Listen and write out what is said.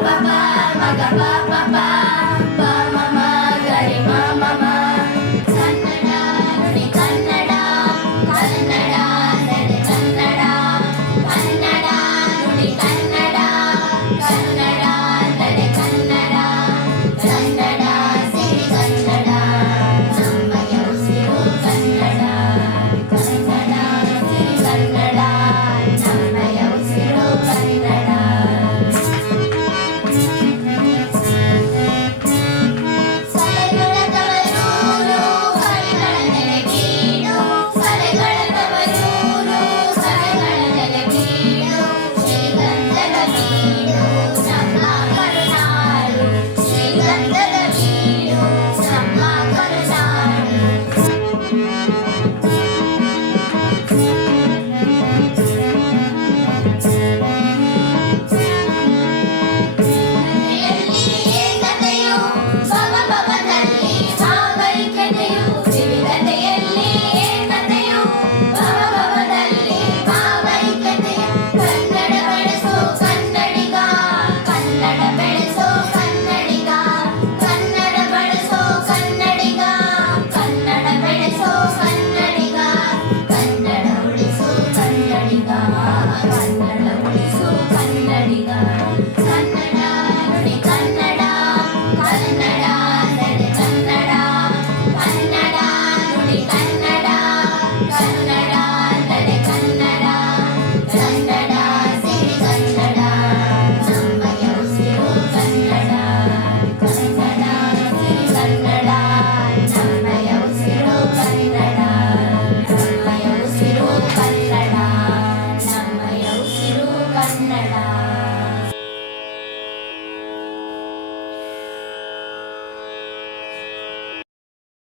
Papa, pa pa, maga papa. pa pa. 나마